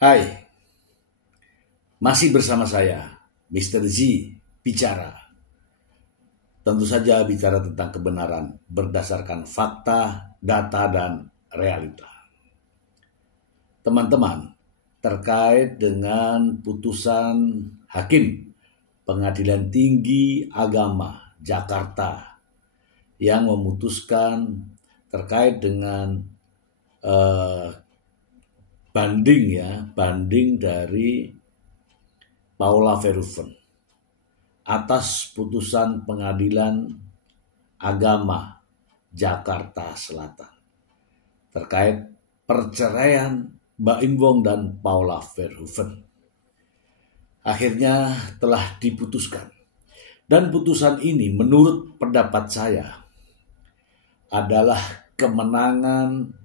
Hai, masih bersama saya, Mr. Z, bicara. Tentu saja bicara tentang kebenaran berdasarkan fakta, data, dan realita. Teman-teman, terkait dengan putusan Hakim Pengadilan Tinggi Agama Jakarta yang memutuskan terkait dengan banding dari Paula Verhoeven atas putusan Pengadilan Agama Jakarta Selatan terkait perceraian Baim Wong dan Paula Verhoeven. Akhirnya telah diputuskan, dan putusan ini menurut pendapat saya adalah kemenangan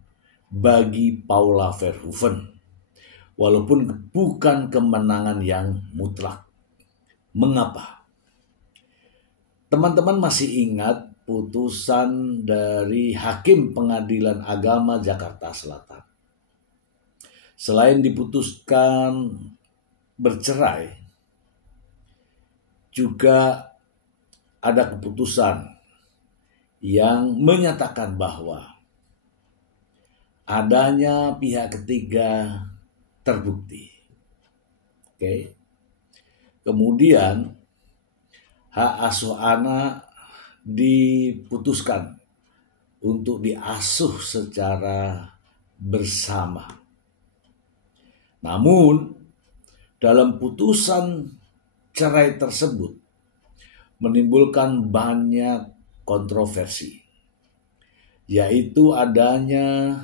bagi Paula Verhoeven, walaupun bukan kemenangan yang mutlak. Mengapa? Teman-teman masih ingat putusan dari Hakim Pengadilan Agama Jakarta Selatan. Selain diputuskan bercerai, juga ada keputusan yang menyatakan bahwa adanya pihak ketiga terbukti. Oke. Kemudian hak asuh anak diputuskan untuk diasuh secara bersama. Namun dalam putusan cerai tersebut menimbulkan banyak kontroversi, yaitu adanya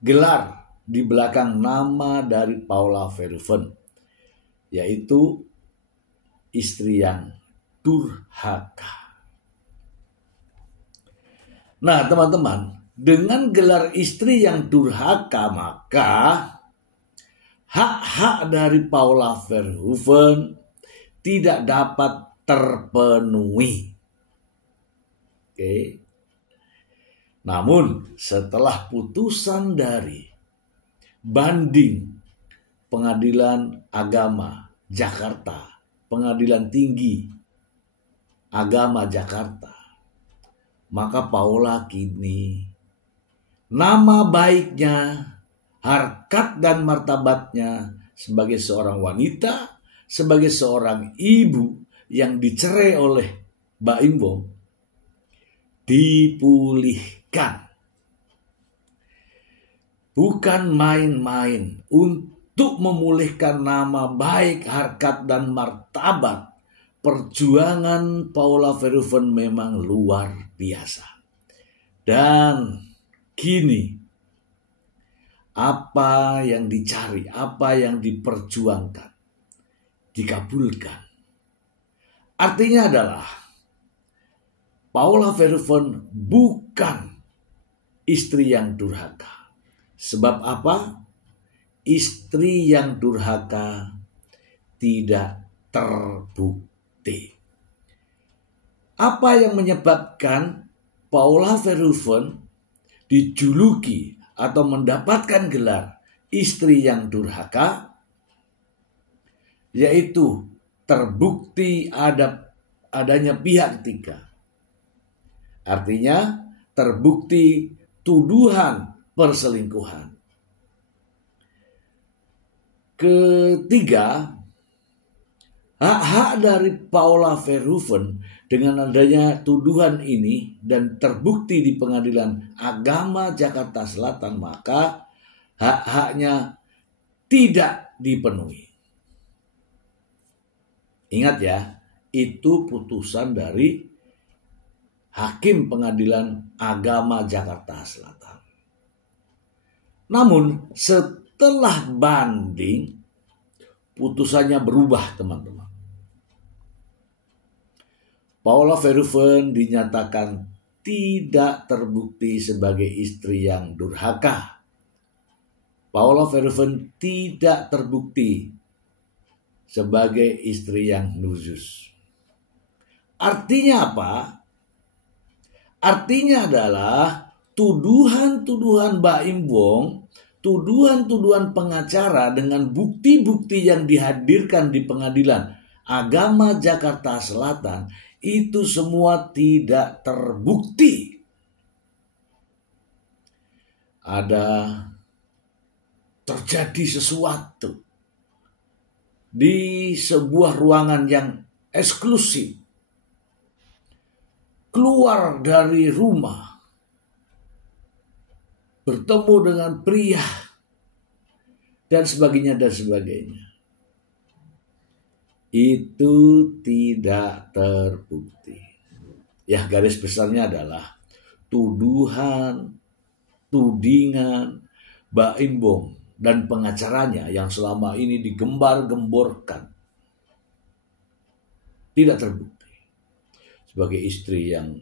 gelar di belakang nama dari Paula Verhoeven, yaitu istri yang durhaka. Nah, teman-teman, dengan gelar istri yang durhaka, maka hak-hak dari Paula Verhoeven tidak dapat terpenuhi. Oke. Namun setelah putusan dari banding Pengadilan Agama Jakarta, Pengadilan Tinggi Agama Jakarta, maka Paula kini nama baiknya, harkat dan martabatnya sebagai seorang wanita, sebagai seorang ibu yang dicerai oleh Baim Wong dipulihkan. Bukan main-main. Untuk memulihkan nama baik, harkat, dan martabat, perjuangan Paula Verhoeven memang luar biasa. Dan kini apa yang dicari, apa yang diperjuangkan, dikabulkan. Artinya adalah Paula Verhoeven bukan istri yang durhaka. Sebab apa? Istri yang durhaka tidak terbukti. Apa yang menyebabkan Paula Verhoeven dijuluki atau mendapatkan gelar istri yang durhaka? Yaitu terbukti adanya pihak ketiga. Artinya terbukti tuduhan perselingkuhan. Ketiga, hak-hak dari Paula Verhoeven dengan adanya tuduhan ini dan terbukti di Pengadilan Agama Jakarta Selatan, maka hak-haknya tidak dipenuhi. Ingat ya, itu putusan dari Hakim Pengadilan Agama Jakarta Selatan. Namun setelah banding, putusannya berubah, teman-teman. Paula Verhoeven dinyatakan tidak terbukti sebagai istri yang durhaka. Paula Verhoeven tidak terbukti sebagai istri yang nusyuz. Artinya apa? Artinya adalah tuduhan-tuduhan Baim Wong tuduhan-tuduhan pengacara dengan bukti-bukti yang dihadirkan di pengadilan agama Jakarta Selatan itu semua tidak terbukti. Ada terjadi sesuatu di sebuah ruangan yang eksklusif, keluar dari rumah, bertemu dengan pria, dan sebagainya, dan sebagainya. Itu tidak terbukti. Ya, garis besarnya adalah tuduhan, tudingan, Baim Bong dan pengacaranya yang selama ini digembar-gemborkan tidak terbukti. Sebagai istri yang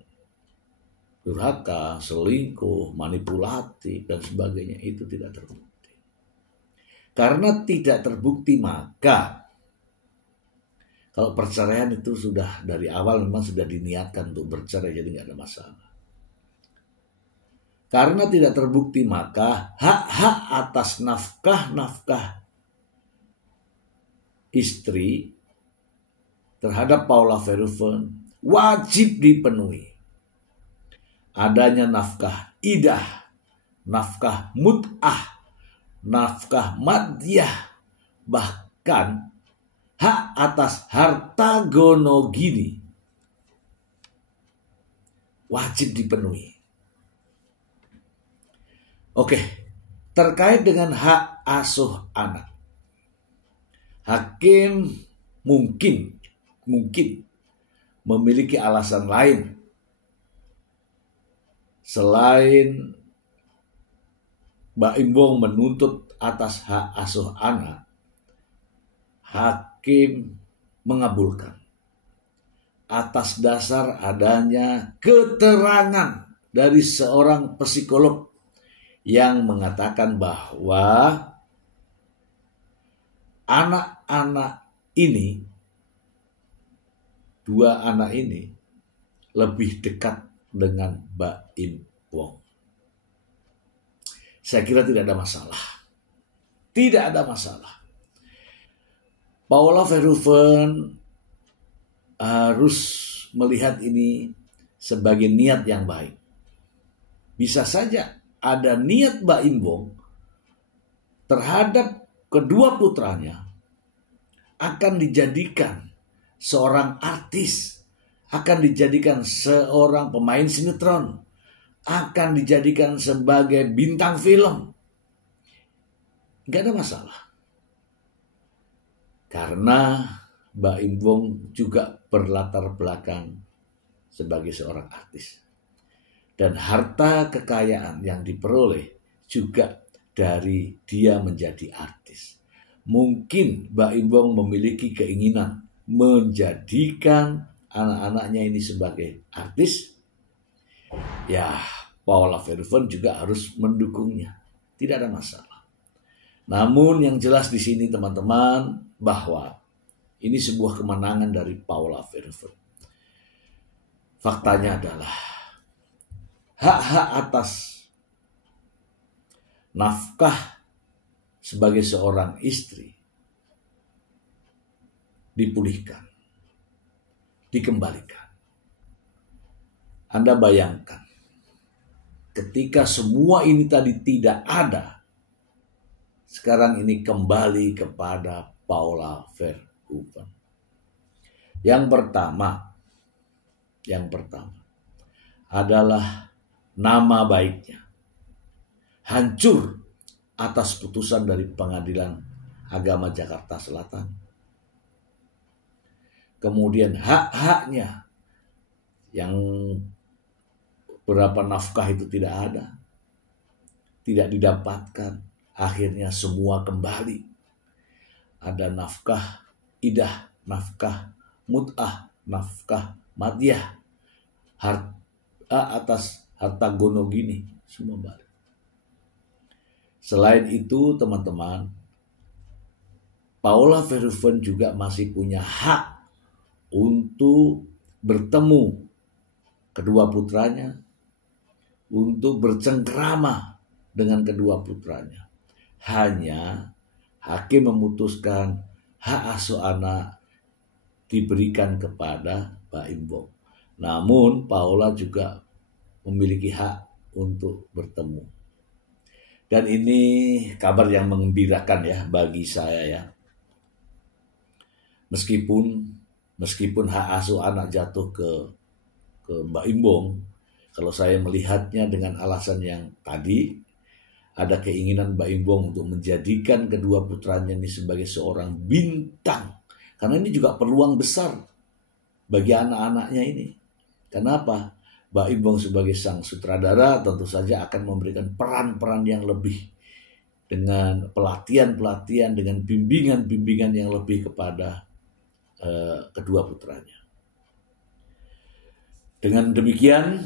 durhaka, selingkuh, manipulatif, dan sebagainya, itu tidak terbukti. Karena tidak terbukti, maka kalau perceraian itu sudah dari awal memang sudah diniatkan untuk bercerai, jadi nggak ada masalah. Karena tidak terbukti, maka hak-hak atas nafkah-nafkah istri terhadap Paula Verhoeven wajib dipenuhi. Adanya nafkah idah, nafkah mut'ah, nafkah madyah, bahkan hak atas harta gonogini wajib dipenuhi. Oke, terkait dengan hak asuh anak, hakim mungkin memiliki alasan lain selain Baim Bong menuntut atas hak asuh anak. Hakim mengabulkan atas dasar adanya keterangan dari seorang psikolog yang mengatakan bahwa anak-anak ini, dua anak ini, lebih dekat dengan Baim Bong. Saya kira tidak ada masalah. Tidak ada masalah. Paula Verhoeven harus melihat ini sebagai niat yang baik. Bisa saja ada niat Baim Bong terhadap kedua putranya akan dijadikan seorang artis, akan dijadikan seorang pemain sinetron, akan dijadikan sebagai bintang film. Gak ada masalah. Karena Baim Bong juga berlatar belakang sebagai seorang artis. Dan harta kekayaan yang diperoleh juga dari dia menjadi artis. Mungkin Baim Bong memiliki keinginan menjadikan anak-anaknya ini sebagai artis. Ya, Paula Verhoeven juga harus mendukungnya. Tidak ada masalah. Namun yang jelas di sini teman-teman, bahwa ini sebuah kemenangan dari Paula Verhoeven. Faktanya adalah hak-hak atas nafkah sebagai seorang istri dipulihkan, dikembalikan. Anda bayangkan, ketika semua ini tadi tidak ada, sekarang ini kembali kepada Paula Verhoeven. Yang pertama adalah nama baiknya hancur atas putusan dari Pengadilan Agama Jakarta Selatan. Kemudian hak-haknya yang berapa nafkah itu tidak ada, tidak didapatkan. Akhirnya semua kembali. Ada nafkah idah, nafkah mut'ah, nafkah madyah, atas harta gonogini, semua balik. Selain itu teman-teman, Paula Verhoeven juga masih punya hak untuk bertemu kedua putranya, untuk bercengkrama dengan kedua putranya. hanya hakim memutuskan hak asuh anak diberikan kepada Mbak Imbong. Namun Paula juga memiliki hak untuk bertemu. Dan ini kabar yang menggembirakan ya bagi saya ya. Meskipun hak asuh anak jatuh ke Mbak Imbong, kalau saya melihatnya dengan alasan yang tadi, ada keinginan Mbak Imbong untuk menjadikan kedua putranya ini sebagai seorang bintang. Karena ini juga peluang besar bagi anak-anaknya ini. Kenapa? Mbak Imbong sebagai sang sutradara tentu saja akan memberikan peran-peran yang lebih, dengan pelatihan-pelatihan, dengan bimbingan-bimbingan yang lebih kepada kedua putranya. Dengan demikian,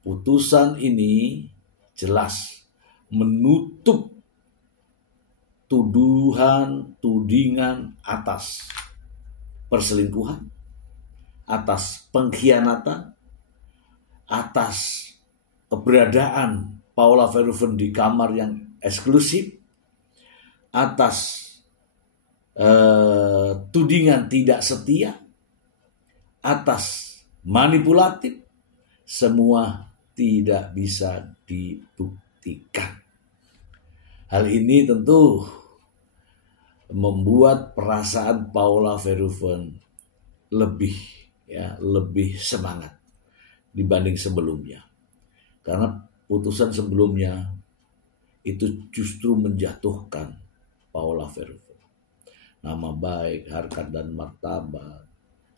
putusan ini jelas menutup tudingan atas perselingkuhan, atas pengkhianatan, atas keberadaan Paula Verhoeven di kamar yang eksklusif, atas tudingan tidak setia, atas manipulatif, semua tidak bisa dibuktikan. Hal ini tentu membuat perasaan Paula Verhoeven lebih semangat dibanding sebelumnya. Karena putusan sebelumnya itu justru menjatuhkan Paula Verhoeven. Nama baik, harkat dan martabat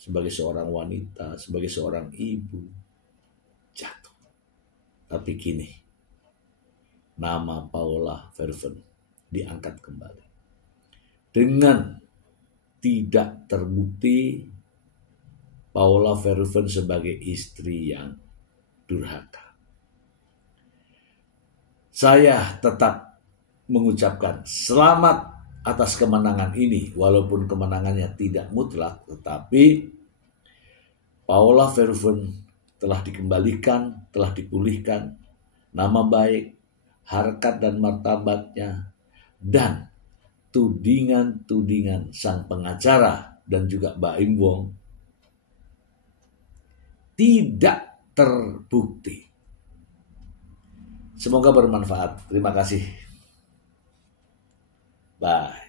sebagai seorang wanita, sebagai seorang ibu jatuh. Tapi kini nama Paula Verhoeven diangkat kembali. Dengan tidak terbukti Paula Verhoeven sebagai istri yang durhaka. Saya tetap mengucapkan selamat atas kemenangan ini, walaupun kemenangannya tidak mutlak, tetapi Paula Verhoeven telah dikembalikan, telah dipulihkan nama baik, harkat dan martabatnya, dan tudingan-tudingan sang pengacara dan juga Mbak Imbong tidak terbukti. Semoga bermanfaat. Terima kasih. Bye.